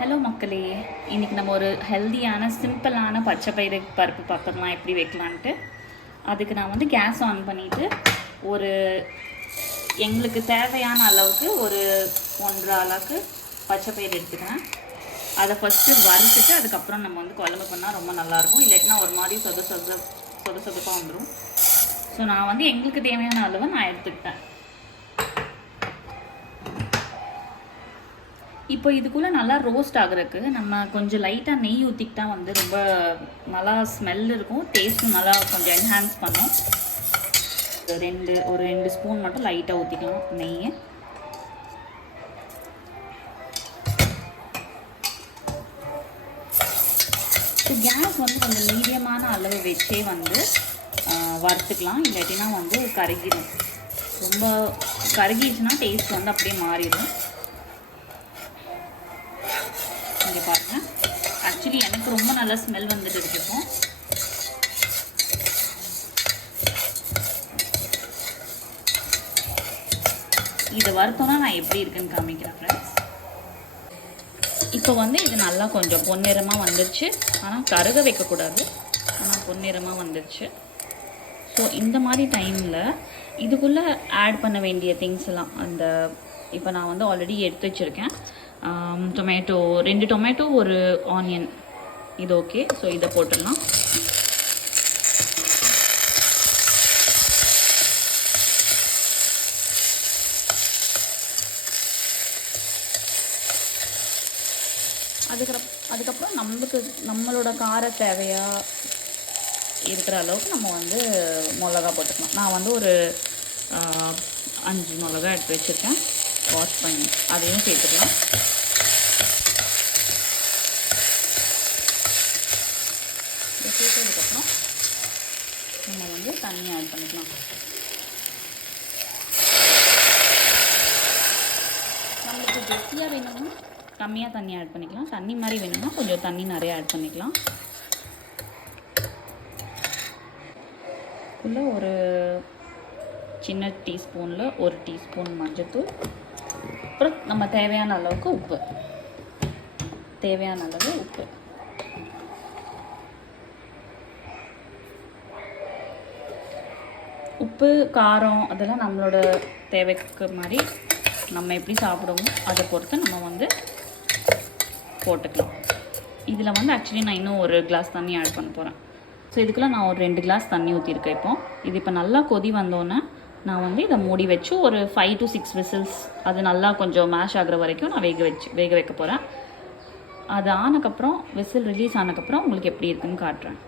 Hello மக்களே, இன்றைக்கி நம்ம ஒரு ஹெல்தியான சிம்பிளான பச்சை பயிறு பருப்பு பார்க்கலாம் எப்படி வைக்கலான்ட்டு. அதுக்கு நான் வந்து கேஸ் ஆன் பண்ணிவிட்டு ஒரு எங்களுக்கு தேவையான அளவுக்கு ஒரு 1.5 அளவுக்கு பச்சை பயிறு எடுத்துக்கிறேன். அதை ஃபஸ்ட்டு வறுத்துட்டு அதுக்கப்புறம் நம்ம வந்து குழம்பு பண்ணால் ரொம்ப நல்லாயிருக்கும். இல்லாட்டினா ஒரு மாதிரி சொதப்பாக வந்துடும். ஸோ நான் வந்து எங்களுக்கு தேவையான அளவை நான் எடுத்துக்கிட்டேன். இப்போ இதுக்குள்ளே நல்லா ரோஸ்ட் ஆகுறதுக்கு நம்ம கொஞ்சம் லைட்டாக நெய் ஊற்றிக்கிட்டா வந்து ரொம்ப நல்லா ஸ்மெல் இருக்கும், டேஸ்ட்டும் நல்லா கொஞ்சம் என்ஹான்ஸ் பண்ணும். ஒரு 2 ஸ்பூன் மட்டும் லைட்டாக ஊற்றிக்கலாம் நெய்யை. ஸோ கேஸ் வந்து கொஞ்சம் மீடியமான அளவு வச்சே வந்து வறுத்துக்கலாம், இல்லாட்டினா வந்து கருகிடும். ரொம்ப கருகிடுச்சுன்னா டேஸ்ட் வந்து அப்படியே மாறிடும். இங்கே பாருங்கள், ஆக்சுவலி எனக்கு ரொம்ப நல்ல ஸ்மெல் வந்துட்டு இருக்கும். இதை வறுத்தோன்னா நான் எப்படி இருக்குன்னு காமிக்கிறேன் ஃப்ரெண்ட்ஸ். இப்போ வந்து இது நல்லா கொஞ்சம் பொன்னிறமாக வந்துடுச்சு, ஆனால் கருக வைக்கக்கூடாது, ஆனால் பொன்னிறமாக வந்துடுச்சு. ஸோ இந்த மாதிரி டைமில் இதுக்குள்ளே ஆட் பண்ண வேண்டிய திங்ஸ் எல்லாம் அந்த இப்போ நான் வந்து ஆல்ரெடி எடுத்து வச்சுருக்கேன். டொமேட்டோ 2 டொமேட்டோ, ஒரு ஆனியன், இது ஓகே. ஸோ இதை போட்டுடலாம். அதுக்கப்புறம் நம்மளோட கார தேவையாக இருக்கிற அளவுக்கு நம்ம வந்து மிளகா போட்டுக்கலாம். நான் வந்து ஒரு 5 மிளகா எடுத்து வச்சுருக்கேன், வாஷ் பண்ணி அதையும் சேர்த்துக்கலாம். இதை சேர்த்ததுக்கப்புறம் நம்ம வந்து தண்ணி ஆட் பண்ணிக்கலாம். நம்மளுக்கு கெட்டியாக வேணும்னா கம்மியாக தண்ணி ஆட் பண்ணிக்கலாம், தண்ணி மாதிரி வேணும்னா கொஞ்சம் தண்ணி நிறைய ஆட் பண்ணிக்கலாம். உள்ள ஒரு சின்ன டீஸ்பூனில் 1 டீஸ்பூன் மஞ்சள்தூள், அப்புறம் நம்ம தேவையான அளவுக்கு உப்பு. உப்பு காரம் அதெல்லாம் நம்மளோட தேவைக்கு மாதிரி நம்ம எப்படி சாப்பிடுவோமோ அதை பொறுத்து நம்ம வந்து போட்டுக்கலாம். இதில் வந்து ஆக்சுவலி நான் இன்னும் ஒரு கிளாஸ் தண்ணி ஆட் பண்ண போகிறேன். ஸோ இதுக்குள்ளே நான் ஒரு 2 கிளாஸ் தண்ணி ஊற்றிருக்கேன். இப்போ நல்லா கொதி வந்தோன்னே நான் வந்து இதை மூடி வச்சு ஒரு 5 to 6 விசில்ஸ் அது நல்லா கொஞ்சம் மேஷ் ஆகிற வரைக்கும் நான் வேக வைக்க போகிறேன். அது ஆனக்கப்புறம் விசில் ரிலீஸ் ஆனக்கப்புறம் உங்களுக்கு எப்படி இருக்குன்னு காட்டுறேன்.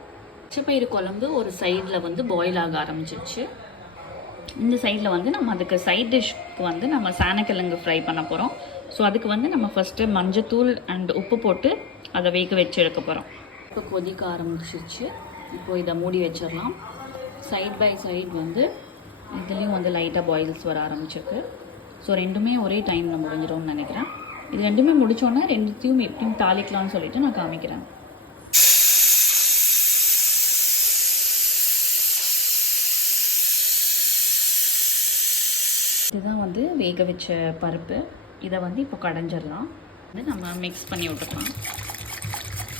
பச்சைப்பயிறு குழம்பு ஒரு சைடில் வந்து பாயில் ஆக ஆரம்பிச்சிருச்சு. இந்த சைடில் வந்து நம்ம அதுக்கு சைட் டிஷ்க்கு வந்து நம்ம சேனக்கிழங்கு ஃப்ரை பண்ண போகிறோம். ஸோ அதுக்கு வந்து நம்ம ஃபஸ்ட்டு மஞ்சத்தூள் அண்ட் உப்பு போட்டு அதை வேக வச்சு எடுக்க போகிறோம். இப்போ கொதிக்க ஆரம்பிச்சிருச்சு. இப்போது இதை மூடி வச்சிடலாம். சைட் பை சைட் வந்து இதுலேயும் வந்து லைட்டாக பாயில்ஸ் வர ஆரம்பிச்சிருக்கு. ஸோ ரெண்டுமே ஒரே டைமில் முடிஞ்சிடும்னு நினைக்கிறேன். இது ரெண்டுமே முடித்தோன்னே ரெண்டுத்தையும் எப்படியும் தாளிக்கலாம்னு சொல்லிவிட்டு நான் காமிக்கிறேன். இதுதான் வந்து வேக வச்ச பருப்பு. இதை வந்து இப்போ கடைஞ்சிடலாம். வந்து நம்ம மிக்ஸ் பண்ணி விட்டுக்கலாம்,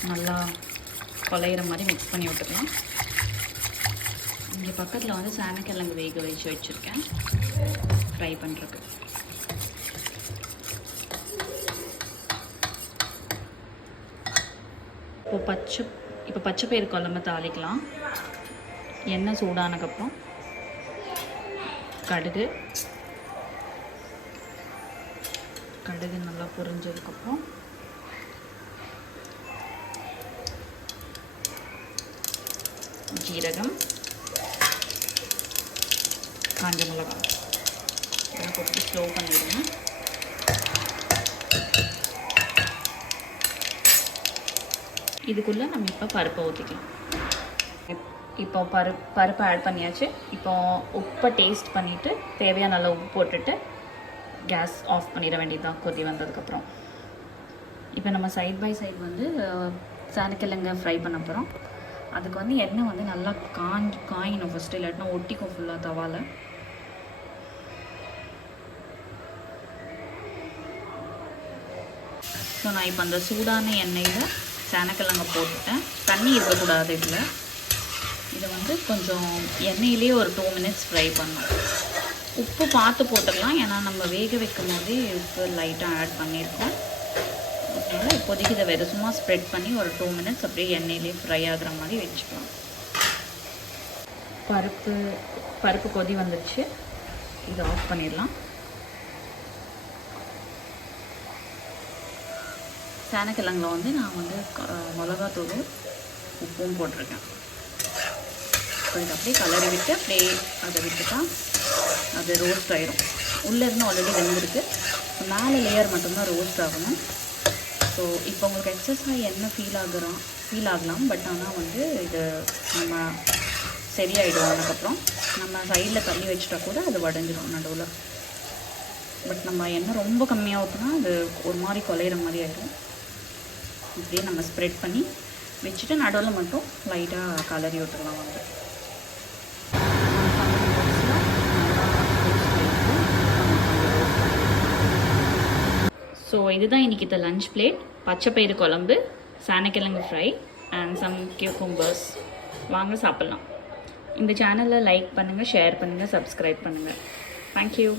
நல்லா குழையிற மாதிரி மிக்ஸ் பண்ணி விட்டுக்கலாம். இங்கே பக்கத்தில் வந்து சேனக்கிழங்கு வேக வச்சு வச்சுருக்கேன் ஃப்ரை பண்ணுறதுக்கு. இப்போ பச்சை பயிறு குழம்பு தாளிக்கலாம். எண்ணெய் சூடானதுக்கப்புறம் கடுகு நல்லா பொரிஞ்சதுக்கப்புறம் ஜீரகம், காஞ்ச மிளகாய் இதெல்லாம் போட்டு ஸ்லோ பண்ணிவிடுங்க. இதுக்குள்ளே நம்ம இப்போ பருப்பை ஊற்றிக்கலாம். இப்போ பருப்பை ஆட் பண்ணியாச்சு. இப்போ உப்பை டேஸ்ட் பண்ணிவிட்டு தேவையான அளவு உப்பு போட்டுட்டு கேஸ் ஆஃப் பண்ணிட வேண்டியதுதான் கொதி வந்ததுக்கப்புறம். இப்போ நம்ம சைட் பை சைடு வந்து சேனக்கிழங்க ஃப்ரை பண்ண போகிறோம். அதுக்கு வந்து எண்ணெய் வந்து நல்லா காயணும் ஃபஸ்ட்டு, இல்லாட்டினா ஒட்டிக்கும் ஃபுல்லாக தவால. ஸோ நான் இப்போ அந்த சூடான எண்ணெயில் சேனக்கிழங்க போட்டுட்டேன். தண்ணி இருக்கக்கூடாது இதில். இதை வந்து கொஞ்சம் எண்ணெயிலே ஒரு 2 மினிட்ஸ் ஃப்ரை பண்ணணும். உப்பு பார்த்து போட்டுடலாம், ஏன்னா நம்ம வேக வைக்கும் போதே உப்பு லைட்டாக ஆட் பண்ணியிருக்கோம். அதனால் இப்போதைக்கு இதை வெறும் சும்மா ஸ்ப்ரெட் பண்ணி ஒரு 2 மினிட்ஸ் அப்படியே எண்ணெயிலே ஃப்ரை ஆகிற மாதிரி வச்சுக்கலாம். பருப்பு கொதி வந்துடுச்சு. இதை ஆஃப் பண்ணிடலாம். சேனக்கிழங்குல வந்து நான் வந்து மிளகாத்தூள் உப்பும் போட்டிருக்கேன். ஸோ இதை அப்படியே கலரி விட்டு அப்படியே அதை விட்டுட்டா அது ரோஸ்ட் ஆகிடும். உள்ளேருந்து ஆல்ரெடி வெந்திருக்கு. ஸோ மேலே லேயர் மட்டும்தான் ரோஸ்ட் ஆகணும். ஸோ இப்போ உங்களுக்கு எக்ஸஸாக எண்ணெய் ஃபீல் ஆகலாம். பட் ஆனால் வந்து இது நம்ம சரியாயிடும். அதுக்கப்புறம் நம்ம சைடில் தள்ளி வச்சுட்டா கூட அது வடைஞ்சிடும் நடுவில். பட் நம்ம எண்ணெய் ரொம்ப கம்மியாக ஊற்றினா அது ஒரு மாதிரி குலையிற மாதிரி ஆகிடும். இப்படியே நம்ம ஸ்ப்ரெட் பண்ணி வச்சுட்டு நடுவில் மட்டும் லைட்டாக கலரி விட்டுடலாம். வந்து ஸோ இதுதான் இன்றைக்கி இந்த லஞ்ச் பிளேட். பச்சைப்பயிறு குழம்பு, சேனக்கிழங்கு ஃப்ரை அண்ட் சம் கியூக்கும்பர்ஸ். வாங்க சாப்பிட்லாம். இந்த சேனலை லைக் பண்ணுங்கள், ஷேர் பண்ணுங்கள், சப்ஸ்கிரைப் பண்ணுங்கள். தேங்க்யூ.